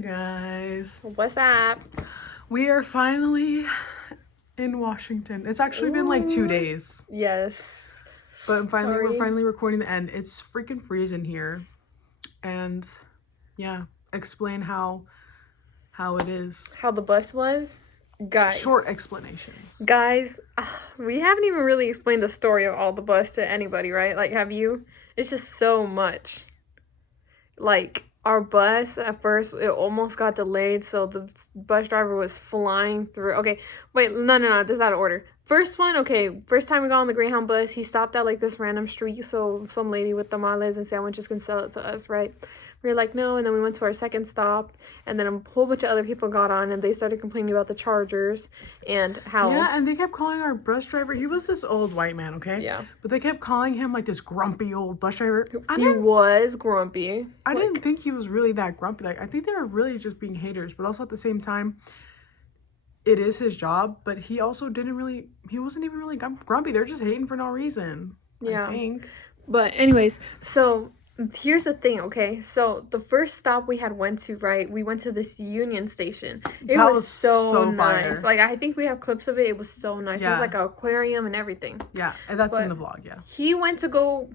guys. What's up? We are finally in Washington. It's actually been like 2 days. Yes. But we're finally recording the end. It's freaking freezing here. And yeah, explain how it is. How the bus was? Guys. Short explanations. Guys, we haven't even really explained the story of all the bus to anybody, right? Like, have you? It's just so much. Like, our bus, at first, it almost got delayed, so the bus driver was flying through. Okay, wait, no, this is out of order. First time we got on the Greyhound bus, he stopped at, like, this random street, so some lady with tamales and sandwiches can sell it to us, right? We were like, no, and then we went to our second stop, and then a whole bunch of other people got on, and they started complaining about the chargers, and how... Yeah, and they kept calling our bus driver, he was this old white man, okay? Yeah. But they kept calling him, like, this grumpy old bus driver. He was grumpy. I didn't think he was really that grumpy. Like, I think they were really just being haters, but also at the same time, it is his job, but he also he wasn't even really grumpy. They're just hating for no reason, yeah. I think. But anyways, so... here's the thing, okay? So the first stop we went to, right? We went to this Union Station. It was so nice. Fire. Like, I think we have clips of it. It was so nice. Yeah. It was like an aquarium and everything. Yeah, and that's in the vlog, yeah. He went to go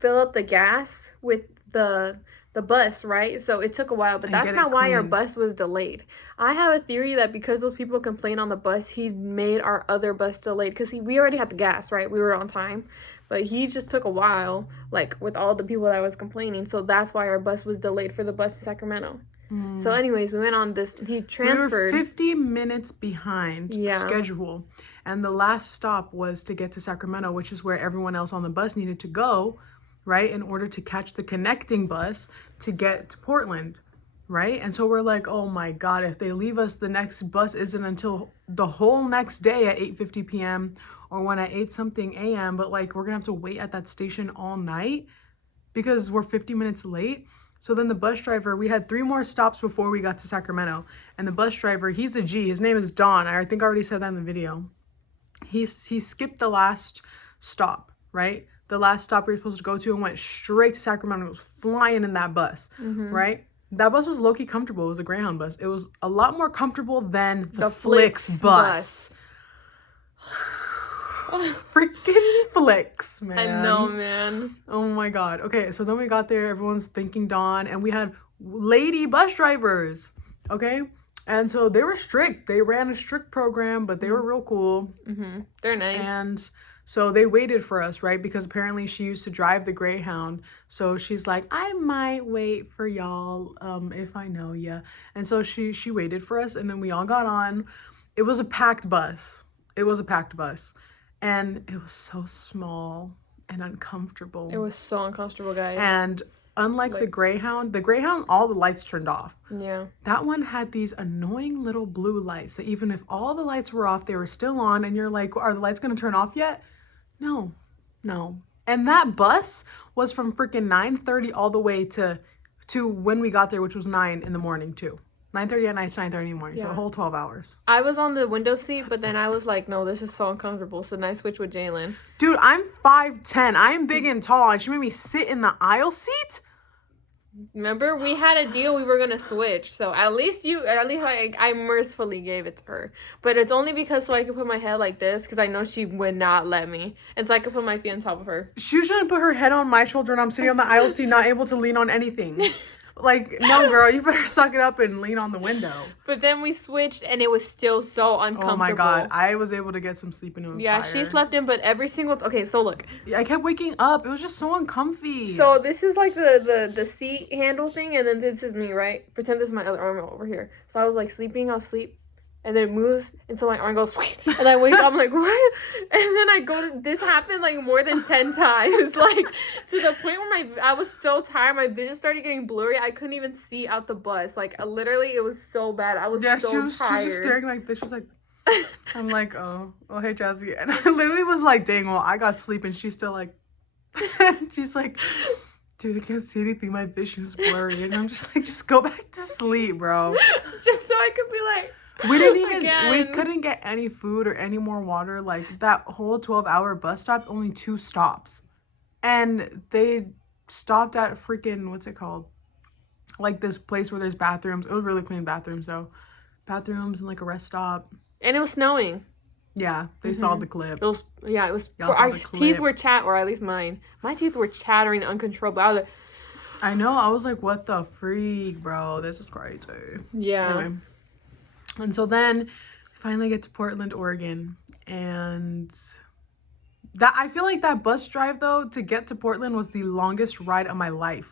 fill up the gas with the bus, right? So it took a while, but that's not why our bus was delayed. I have a theory that because those people complained on the bus, he made our other bus delayed because we already had the gas, right? We were on time. But he just took a while, like, with all the people that was complaining. So that's why our bus was delayed for the bus to Sacramento. So anyways, we went on this. He transferred. We were 50 minutes behind schedule. And the last stop was to get to Sacramento, which is where everyone else on the bus needed to go, right? In order to catch the connecting bus to get to Portland, right? And so we're like, oh my God, if they leave us, the next bus isn't until the whole next day at 8:50 p.m. or when at 8-something a.m. But like, we're gonna have to wait at that station all night because we're 50 minutes late. So then the bus driver, we had 3 more stops before we got to Sacramento. And the bus driver, he's a G. His name is Don. I think I already said that in the video. He skipped the last stop, right? The last stop we were supposed to go to and went straight to Sacramento. It was flying in that bus, right? That bus was low-key comfortable. It was a Greyhound bus. It was a lot more comfortable than the Flix bus. Freaking Flix, man. I know, man. Oh my God. Okay, so then we got there. Everyone's thanking Dawn, and we had lady bus drivers. Okay, and so they were strict. They ran a strict program, but they were real cool. They're nice. And so they waited for us, right? Because apparently she used to drive the Greyhound. So she's like, I might wait for y'all if I know ya. And so she waited for us, and then we all got on. It was a packed bus. And it was so small and uncomfortable. It was so uncomfortable, guys. And unlike the Greyhound, all the lights turned off. Yeah. That one had these annoying little blue lights that even if all the lights were off, they were still on. And you're like, are the lights going to turn off yet? No. And that bus was from freaking 9:30 all the way to when we got there, which was 9 in the morning too. 9:30 at night to 9:30 in the morning, so a whole 12 hours. I was on the window seat, but then I was like, no, this is so uncomfortable, so then I switched with Jalen. Dude, I'm 5'10". I'm big and tall, and she made me sit in the aisle seat? Remember, we had a deal we were gonna switch, so at least I mercifully gave it to her. But it's only because so I could put my head like this, because I know she would not let me. And so I could put my feet on top of her. She shouldn't put her head on my shoulder, and I'm sitting on the aisle seat, not able to lean on anything. Like, no, girl, you better suck it up and lean on the window. But then we switched, and it was still so uncomfortable. Oh, my God. I was able to get some sleep, and it was fire. She slept in, but every single... Okay, so look. I kept waking up. It was just so uncomfy. So this is, like, the seat handle thing, and then this is me, right? Pretend this is my other arm over here. So I was, like, sleeping. I'll sleep. And then it moves until my arm goes, and I wake up, I'm like, what? And then I go to, this happened like more than 10 times, like to the point where I was so tired, my vision started getting blurry, I couldn't even see out the bus, like literally it was so bad, I was so tired. She was just staring like this, she was like, I'm like, oh, hey Jazzy, and I literally was like, dang, well, I got sleep, and she's still like, she's like, dude, I can't see anything, my vision's blurry, and I'm just like, just go back to sleep, bro. Just so I could be like, we couldn't get any food or any more water. Like, that whole 12-hour bus stop, only 2 stops. And they stopped at freaking, what's it called? like this place where there's bathrooms. It was really clean bathrooms though. Bathrooms and like a rest stop. And it was snowing. Yeah, they saw the clip. It was It was. Y'all saw Our the clip. teeth were or at least mine. My teeth were chattering uncontrollably. I was like, I know. I was like, what the freak, bro? This is crazy. yeah. Anyway. And so then we finally get to Portland, Oregon, and that I feel like that bus drive though to get to Portland was the longest ride of my life.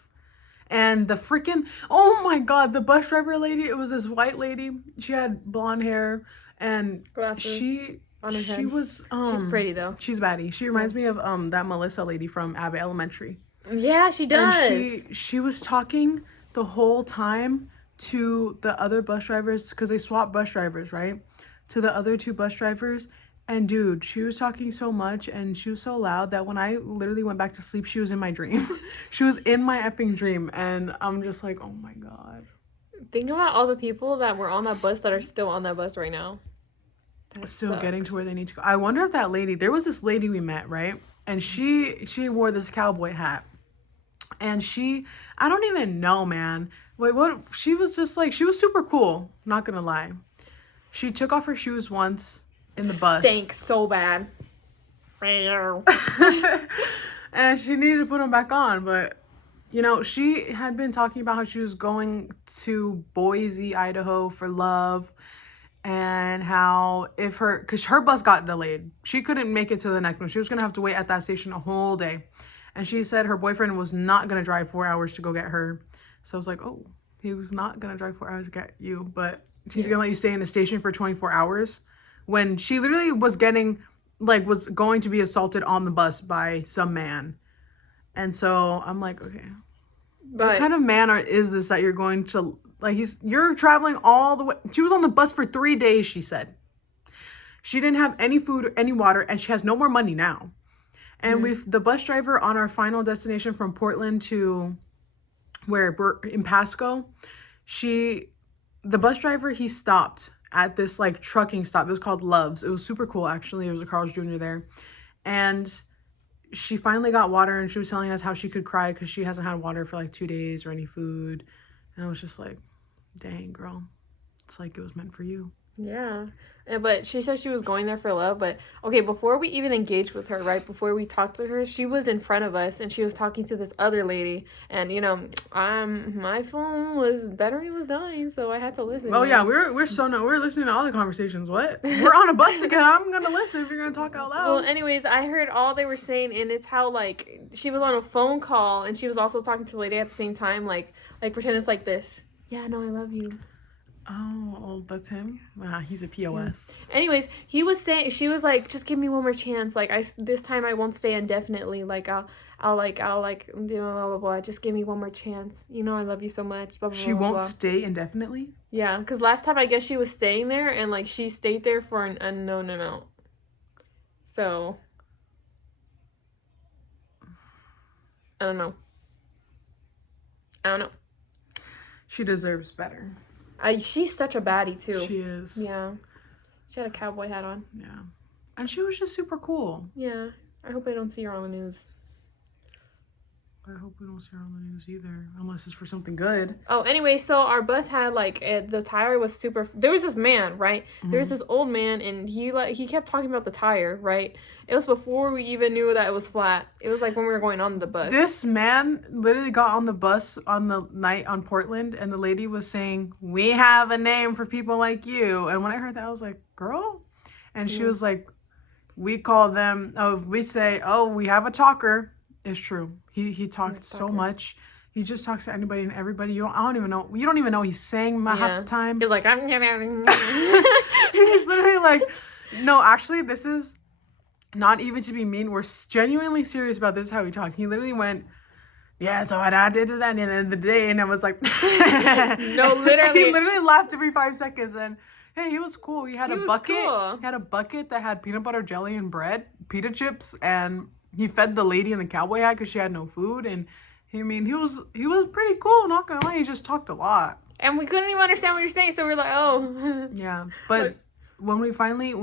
And the freaking, oh my god, the bus driver lady, it was this white lady. She had blonde hair and Glasses she on her she head. was She's pretty though. She's baddie. She reminds me of that Melissa lady from Abbott Elementary. Yeah, she does. And she was talking the whole time to the other bus drivers because they swapped bus drivers, right? To the other two bus drivers. And dude, she was talking so much and she was so loud that when I literally went back to sleep, she was in my dream. She was in my effing dream. And I'm just like, oh my god. Think about all the people that were on that bus that are still on that bus right now. That still sucks. Getting to where they need to go. I wonder if that lady, there was this lady we met, right? And she wore this cowboy hat. And I don't even know, man. Wait, what? She was just like, she was super cool. Not gonna lie. She took off her shoes once in the bus. Stank so bad. And she needed to put them back on. But, you know, she had been talking about how she was going to Boise, Idaho for love. And how because her bus got delayed. She couldn't make it to the next one. She was gonna have to wait at that station a whole day. And she said her boyfriend was not going to drive 4 hours to go get her. So I was like, oh, he was not going to drive 4 hours to get you. But she's going to let you stay in the station for 24 hours. When she literally was was going to be assaulted on the bus by some man. And so I'm like, okay. But what kind of man is this that you're going to, you're traveling all the way. She was on the bus for 3 days, she said. She didn't have any food or any water. And she has no more money now. And the bus driver on our final destination from Portland to where we're in Pasco, the bus driver, he stopped at this like trucking stop. It was called Love's. It was super cool, actually. It was a Carl's Jr. there. And she finally got water and she was telling us how she could cry because she hasn't had water for like 2 days or any food. And I was just like, dang, girl. It's like it was meant for you. Yeah. But she said she was going there for love. But, okay, before we even engaged with her, right, before we talked to her, she was in front of us, and she was talking to this other lady. And, you know, my battery was dying, so I had to listen. Oh, yeah, we're listening to all the conversations. What? We're on a bus together. I'm going to listen if you're going to talk out loud. Well, anyways, I heard all they were saying, and it's how, like, she was on a phone call, and she was also talking to the lady at the same time, like pretend it's like this. Yeah, no, I love you. Oh, that's him? He's a POS. Anyways, she was like, just give me one more chance. Like, this time I won't stay indefinitely. Like, I'll blah, blah, blah. Just give me one more chance. You know, I love you so much. Blah, blah, she blah, won't blah. stay indefinitely? Yeah, because last time I guess she was staying there and like she stayed there for an unknown amount. So, I don't know. She deserves better. She's such a baddie too. She is. Yeah. She had a cowboy hat on. Yeah. And she was just super cool. Yeah. I hope I don't see her on the news. I hope we don't see her on the news either, unless it's for something good. Oh, anyway, so our bus had the tire was super. There was this man, right? Mm-hmm. There was this old man, and he kept talking about the tire, right? It was before we even knew that it was flat. It was like when we were going on the bus. This man literally got on the bus on the night on Portland, and the lady was saying, "We have a name for people like you." And when I heard that, I was like, "Girl," and she was like, "We call them. We say, we have a talker." It's true. He talked so much. He just talks to anybody and everybody. You don't even know he's saying half the time. He's like, he's literally like, no, actually, this is not even to be mean. We're genuinely serious about this. Is how he talked. He literally went, yeah. So what I did to that at the end of the day, and I was like, no, literally. He literally laughed every 5 seconds, and hey, he was cool. He had a bucket. Cool. He had a bucket that had peanut butter jelly and bread, pita chips, and he fed the lady in the cowboy hat because she had no food. And he was pretty cool, not gonna lie. He just talked a lot. And we couldn't even understand what you're saying, so we were like, oh. Yeah. But when we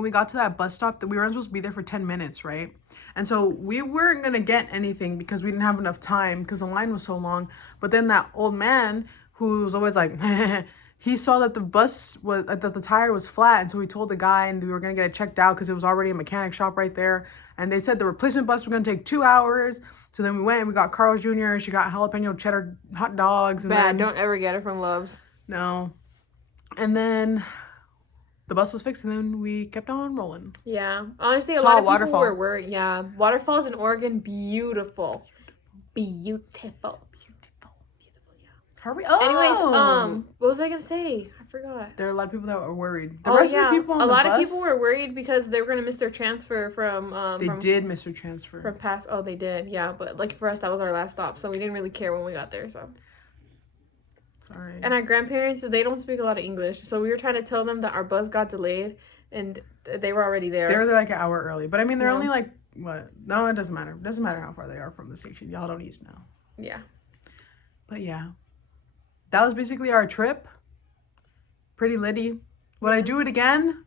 got to that bus stop, that we weren't supposed to be there for 10 minutes, right? And so we weren't gonna get anything because we didn't have enough time because the line was so long. But then that old man who was always like, he saw that the tire was flat, and so he told the guy, and we were gonna get it checked out because it was already a mechanic shop right there. And they said the replacement bus was gonna take 2 hours. So then we went and we got Carl's Jr. She got jalapeno cheddar hot dogs. And Bad. Don't ever get it from Love's. No. And then the bus was fixed, and then we kept on rolling. Yeah. Honestly, a lot of people were worried. Yeah. Waterfalls in Oregon, beautiful. Beautiful. Hurry up. Anyways, what was I gonna say? I forgot. There are a lot of people that were worried. The rest of the people on a the lot bus, of people were worried because they were gonna miss their transfer from. They did miss their transfer from past. Oh, they did. Yeah, but like for us, that was our last stop, so we didn't really care when we got there. So. Sorry. And our grandparents, they don't speak a lot of English, so we were trying to tell them that our bus got delayed, and they were already there. They were like an hour early, but I mean, they're only like what? No, it doesn't matter. It doesn't matter how far they are from the station. Y'all don't need to know. Yeah. But yeah. That was basically our trip. Pretty litty. Would I do it again?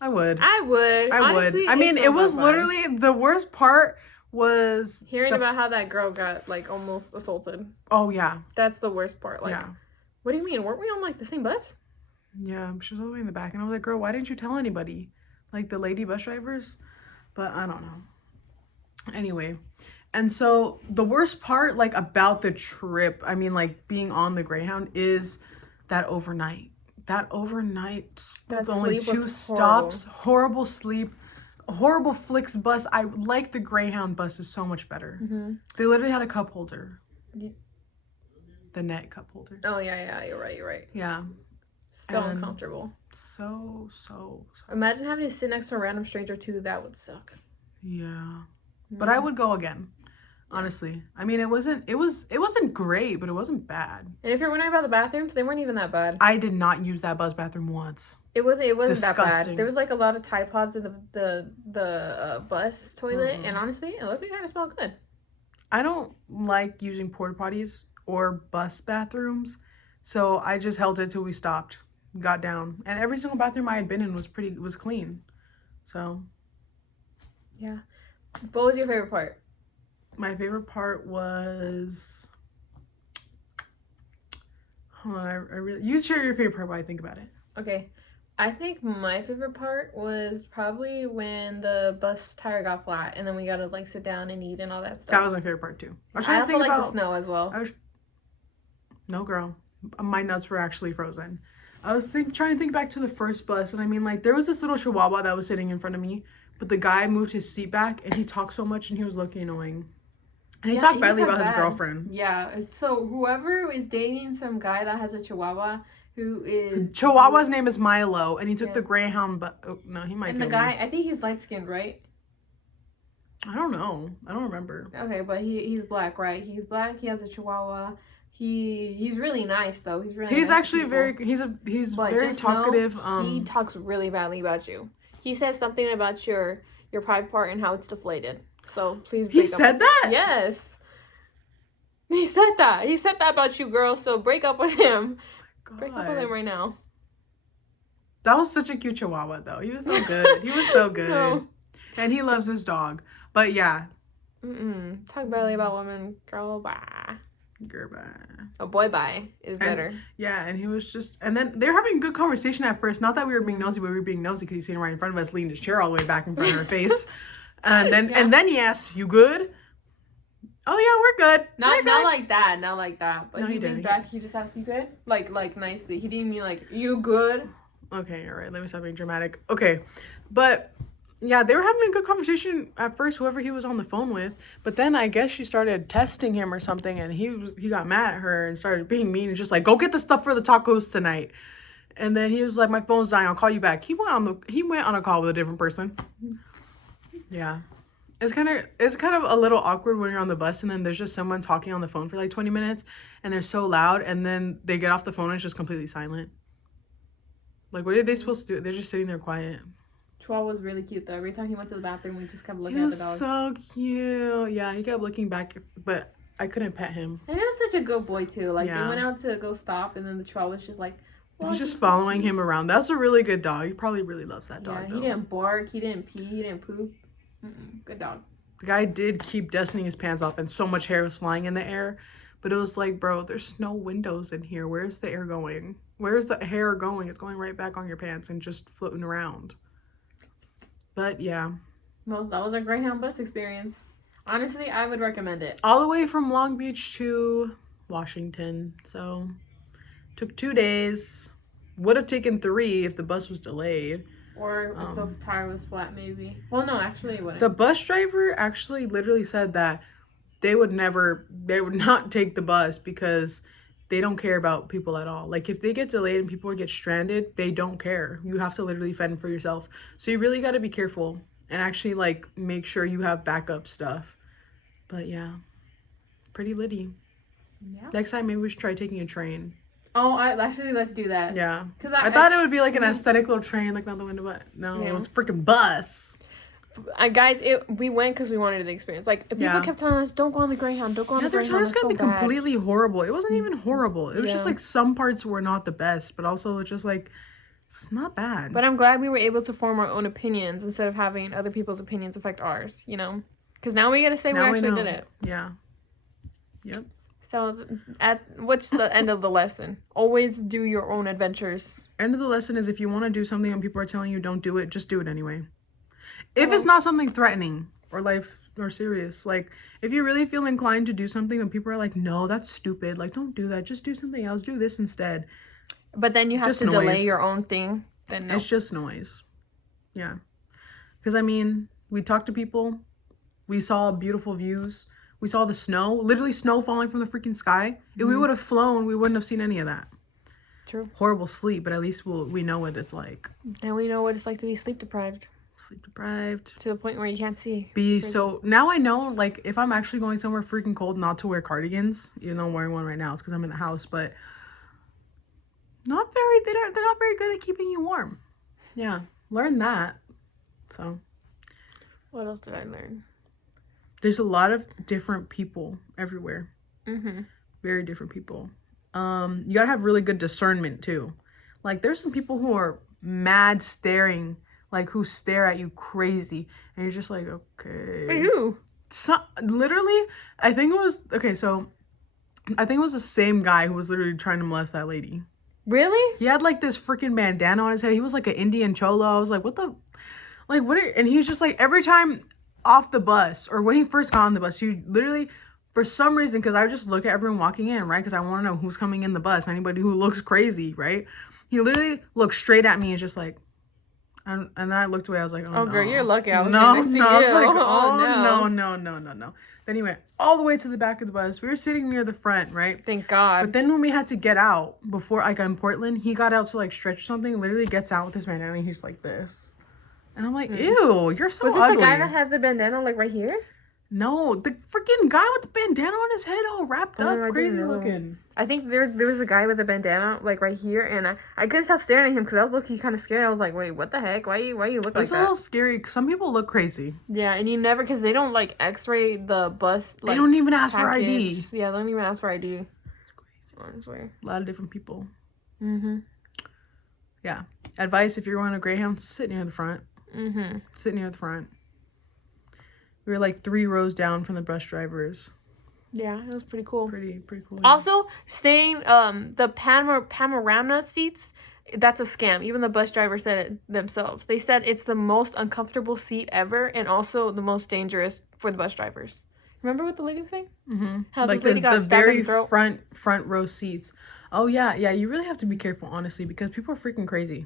I would. Honestly, I mean, it was literally the worst part was hearing about how that girl got like almost assaulted. Oh yeah. That's the worst part. Like, yeah. What do you mean? Weren't we on like the same bus? Yeah, she was all the way in the back, and I was like, girl, why didn't you tell anybody? Like the lady bus drivers? But I don't know. Anyway. And so the worst part, like, about the trip, I mean, like, being on the Greyhound is that overnight. That overnight, that only 2 stops, horrible sleep, horrible Flix bus. I like the Greyhound buses so much better. Mm-hmm. They literally had a cup holder. Yeah. The net cup holder. Oh, yeah, you're right. Yeah. So uncomfortable. So. Imagine having to sit next to a random stranger, too. That would suck. Yeah. Mm-hmm. But I would go again. Honestly, I mean, it wasn't great, but it wasn't bad. And if you're wondering about the bathrooms, they weren't even that bad. I did not use that bus bathroom once. It wasn't that bad. There was like a lot of Tide Pods in the bus toilet, and honestly, it looked like it kind of smelled good. I don't like using porta potties or bus bathrooms, so I just held it till we stopped, got down, and every single bathroom I had been in was clean. So, yeah. What was your favorite part? My favorite part was... Hold on, I really... You share your favorite part while I think about it. Okay. I think my favorite part was probably when the bus tire got flat and then we gotta, like, sit down and eat and all that stuff. That was my favorite part, too. I also like the snow as well. No, girl. My nuts were actually frozen. I was trying to think back to the first bus, and I mean, like, there was this little chihuahua that was sitting in front of me, but the guy moved his seat back, and he talked so much, and he was looking annoying. And he talked badly about his girlfriend. Yeah. So whoever is dating some guy that has a chihuahua who is... Chihuahua's name is Milo, and he took the Greyhound, but... Oh, no, he might. And the guy, I think he's light-skinned, right? I don't know. I don't remember. Okay, but he's black, right? He's black. He has a chihuahua. He's really nice, though. He's actually very... He's very talkative. He talks really badly about you. He says something about your private part and how it's deflated. So please break up. He said that? Yes. He said that. He said that about you, girl. So break up with him. Oh, break up with him right now. That was such a cute chihuahua, though. He was so good. He was so good. No. And he loves his dog. But yeah. Talk badly about women. Girl, bye. Girl, bye. Oh, boy, bye is better. Yeah, and he was just... And then they were having a good conversation at first. Not that we were being nosy, but we were being nosy because he's sitting right in front of us, leaning his chair all the way back in front of her face. And then he asked, "You good?" Oh yeah, we're good. Not like that. But no, he didn't. Back, he just asked, "You good?" Like nicely. He didn't mean like, "You good?" Okay, all right. Let me stop being dramatic. Okay, but yeah, they were having a good conversation at first. Whoever he was on the phone with, but then I guess she started testing him or something, and he got mad at her and started being mean and just like, "Go get the stuff for the tacos tonight." And then he was like, "My phone's dying. I'll call you back." He went on a call with a different person. Yeah. It's kind of a little awkward when you're on the bus and then there's just someone talking on the phone for like 20 minutes and they're so loud and then they get off the phone and it's just completely silent. Like, what are they supposed to do? They're just sitting there quiet. Chihuahua was really cute though. Every time he went to the bathroom, we just kept looking at the dog. He was so cute. Yeah, he kept looking back, but I couldn't pet him. And he was such a good boy too. Like, they went out to go stop and then the Chihuahua was just like... He's just following him around. That's a really good dog. He probably really loves that dog. Yeah, he didn't bark. He didn't pee. He didn't poop. Good dog. The guy did keep dusting his pants off and so much hair was flying in the air. But it was like, bro, there's no windows in here. Where's the air going? Where's the hair going? It's going right back on your pants and just floating around. But yeah. Well, that was our Greyhound bus experience. Honestly, I would recommend it. All the way from Long Beach to Washington. So, took 2 days. Would have taken 3 if the bus was delayed. Or if the tire was flat, maybe. Well, no, actually, it wouldn't. The bus driver actually literally said that they would not take the bus because they don't care about people at all. Like, if they get delayed and people get stranded, they don't care. You have to literally fend for yourself. So you really got to be careful and actually, like, make sure you have backup stuff. But yeah, pretty litty. Yeah. Next time, maybe we should try taking a train. Oh, let's do that. Yeah. Because I thought it would be like an aesthetic little train, like not the window, but no, it was a freaking bus. Guys, we went because we wanted the experience. Like, people kept telling us, don't go on the Greyhound, don't go on the Greyhound. Their tires gonna be completely horrible. It wasn't even horrible. It was just like some parts were not the best, but also it's just like, it's not bad. But I'm glad we were able to form our own opinions instead of having other people's opinions affect ours, you know? Because now we gotta say we actually did it. Yeah. Yep. So, what's the end of the lesson? Always do your own adventures. End of the lesson is if you want to do something and people are telling you don't do it, just do it anyway. If it's not something threatening or life or serious, like if you really feel inclined to do something and people are like, no, that's stupid, like don't do that, just do something else, do this instead. But then you have to delay your own thing. Then no. It's just noise. Yeah. Because I mean, we talked to people, we saw beautiful views, we saw the snow, literally snow falling from the freaking sky. If we would have flown, we wouldn't have seen any of that. True. Horrible sleep, but at least we know what it's like. And we know what it's like to be sleep deprived. To the point where you can't see. So now I know, like, if I'm actually going somewhere freaking cold, not to wear cardigans, even though I'm wearing one right now, it's because I'm in the house, but they're not very good at keeping you warm. Yeah, learn that. So what else did I learn? There's a lot of different people everywhere. Very different people. You gotta have really good discernment too. Like, there's some people who are mad staring, like, who stare at you crazy, and you're just like, okay. Wait, who? Literally, I think it was the same guy who was literally trying to molest that lady. Really? He had, like, this freaking bandana on his head. He was, like, an Indian cholo. I was like, and he was just, like, every time off the bus, or when he first got on the bus, he literally, for some reason, because I would just look at everyone walking in, right? Because I want to know who's coming in the bus, anybody who looks crazy, right? He literally looked straight at me and just like, and then I looked away. I was like, oh no. Girl, you're lucky I was no. next to you. I was like, no. Then he went all the way to the back of the bus. We were sitting near the front, right? Thank God. But then when we had to get out, before I got in Portland, he got out to like stretch something, literally gets out with his bandana and he's like this. And I'm like, ew, you're so ugly. Was it the guy that had the bandana like right here? No, the freaking guy with the bandana on his head all wrapped up, crazy looking. I think there was a guy with a bandana like right here, and I couldn't stop staring at him because I was looking kind of scared. I was like, wait, what the heck? Why you look like that? It's a little scary. Some people look crazy. Yeah, and you never, because they don't like X-ray the bus. Like, they don't even ask package. for ID. Yeah, they don't even ask for ID. It's crazy. Honestly. A lot of different people. Yeah. Advice: if you're going to Greyhound, sit near the front. Sit near the front. We were like 3 rows down from the bus drivers. Yeah, it was pretty cool. Pretty cool. Also, saying the panorama seats, that's a scam. Even the bus driver said it themselves. They said it's the most uncomfortable seat ever, and also the most dangerous for the bus drivers. Remember with the lady thing? How like this lady got the stabbed very in the throat? front row seats. Oh yeah. You really have to be careful, honestly, because people are freaking crazy.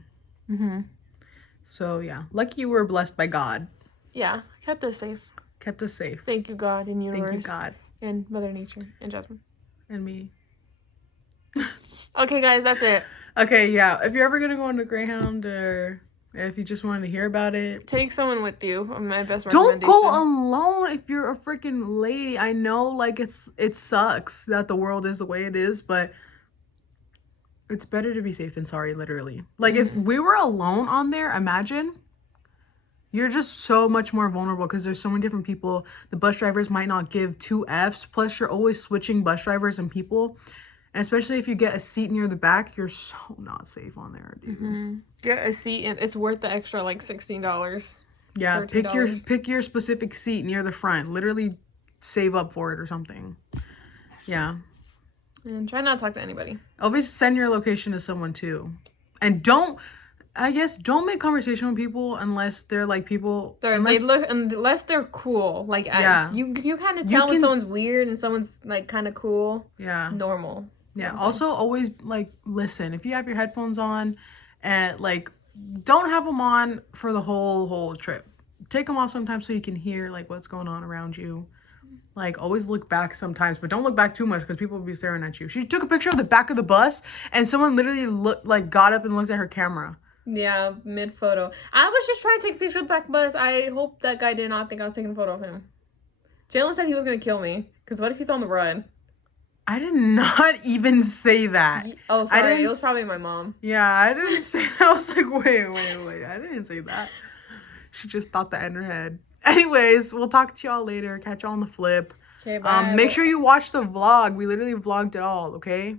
So yeah, lucky you were blessed by God. Yeah, kept us safe. Kept us safe. Thank you, God, and universe. Thank you, God. And Mother Nature and Jasmine. And me. Okay, guys, that's it. Okay, yeah. If you're ever gonna go on a Greyhound, or if you just wanted to hear about it, take someone with you. My best recommendation. Don't go alone if you're a freaking lady. I know, like, it sucks that the world is the way it is, but it's better to be safe than sorry, literally. Like, if we were alone on there, imagine. You're just so much more vulnerable because there's so many different people. The bus drivers might not give 2 Fs. Plus, you're always switching bus drivers and people. And especially if you get a seat near the back, you're so not safe on there, dude. Get a seat, and it's worth the extra, like, $16. Yeah, $13. pick your specific seat near the front. Literally save up for it or something. Yeah. And try not to talk to anybody. Always send your location to someone too. And don't make conversation with people unless they're like people. Unless they're cool. Like yeah. You kind of tell when someone's weird and someone's like kind of cool. Yeah. Normal. Yeah. Also, always like listen. If you have your headphones on, and like don't have them on for the whole trip. Take them off sometimes so you can hear like what's going on around you. Like, always look back sometimes, but don't look back too much because people will be staring at you. She took a picture of the back of the bus, and someone literally got up and looked at her camera. Yeah, mid-photo. I was just trying to take a picture of the back of the bus. I hope that guy did not think I was taking a photo of him. Jalen said he was going to kill me, because what if he's on the run? I did not even say that. Oh, sorry. It was probably my mom. Yeah, I didn't say that. I was like, wait. I didn't say that. She just thought that in her head. Anyways, we'll talk to y'all later. Catch y'all on the flip. Okay, bye. Make sure you watch the vlog. We literally vlogged it all, okay?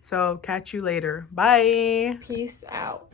So, catch you later. Bye. Peace out.